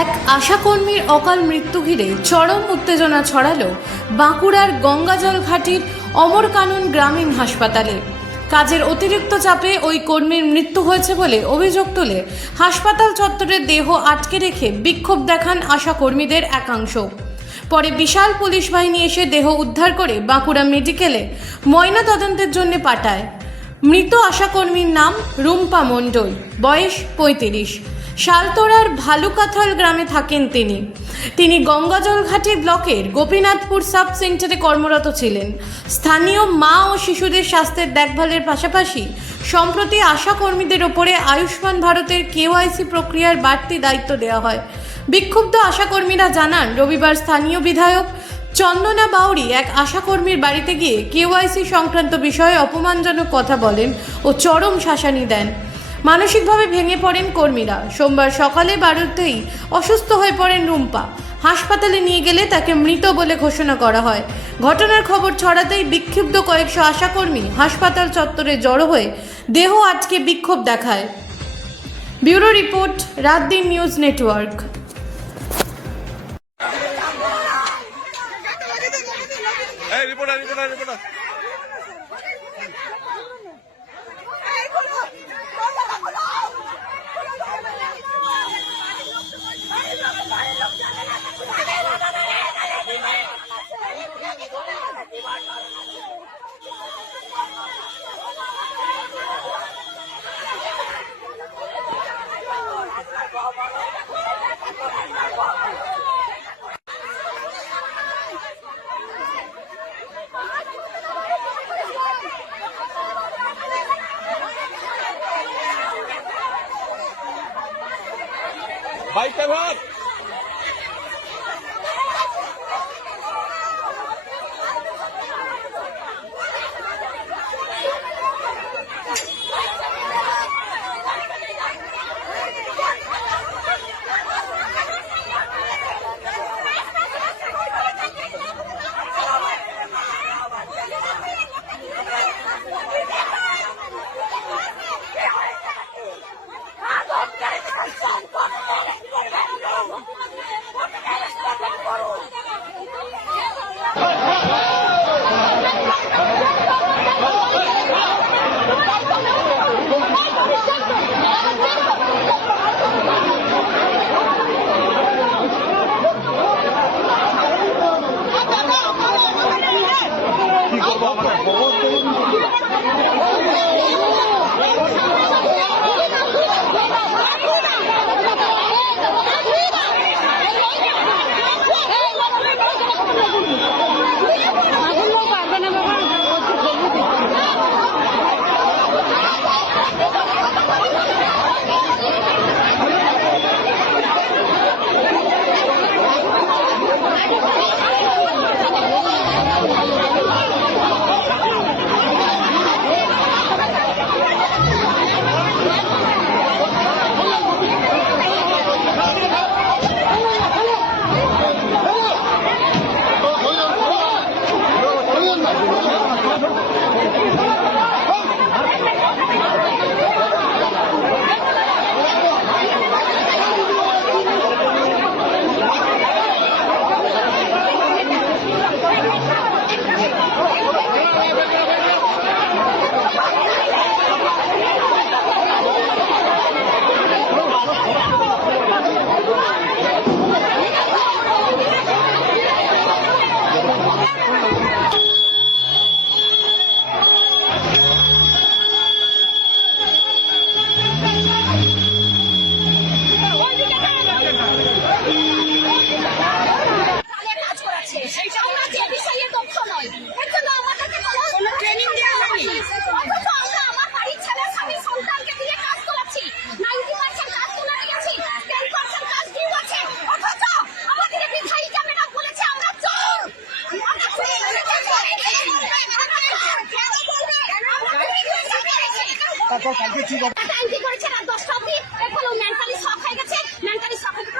এক আশাকর্মীর অকাল মৃত্যু ঘিরে চরম উত্তেজনা ছড়ালো বাঁকুড়ার গঙ্গাজল ঘাটির অমরকানন গ্রামীণ হাসপাতালে। কাজের অতিরিক্ত চাপে ওই কর্মীর মৃত্যু হয়েছে বলে অভিযোগ তুলে হাসপাতাল চত্বরে দেহ আটকে রেখে বিক্ষোভ দেখান আশাকর্মীদের একাংশ। পরে বিশাল পুলিশ বাহিনী এসে দেহ উদ্ধার করে বাঁকুড়া মেডিকেলে ময়না তদন্তের জন্য পাঠায়। মৃত আশাকর্মীর নাম রুম্পা মণ্ডল, বয়স 35। শালতোড়ার ভালুকাথল গ্রামে থাকেন তিনি গঙ্গাজল ঘাটি ব্লকের গোপীনাথপুর সাব সেন্টারে কর্মরত ছিলেন। স্থানীয় মা ও শিশুদের স্বাস্থ্যের দেখভালের পাশাপাশি সম্প্রতি আশাকর্মীদের ওপরে আয়ুষ্মান ভারতের KYC প্রক্রিয়ার বাড়তি দায়িত্ব দেওয়া হয়। বিক্ষুব্ধ আশাকর্মীরা জানান, রবিবার স্থানীয় বিধায়ক চন্দনা বাউরি এক আশাকর্মীর বাড়িতে গিয়ে KYC সংক্রান্ত বিষয়ে অপমানজনক কথা বলেন ও চরম শাসানি দেন। মানসিকভাবে ভেঙে পড়েন কর্মীরা। সোমবার সকালে বাড়িতেই অসুস্থ হয়ে পড়েন রুম্পা। হাসপাতালে নিয়ে গেলে তাকে মৃত বলে ঘোষণা করা হয়। ঘটনার খবর ছড়াতেই বিক্ষুব্ধ কয়েকশো আশাকর্মী হাসপাতাল চত্বরে জড়ো হয়ে দেহ আটকে বিক্ষোভ দেখায়। ব্যুরো রিপোর্ট, রাত দিন নিউজ নেটওয়ার্ক। বাইকটা ভাগ তারপর কালকে কি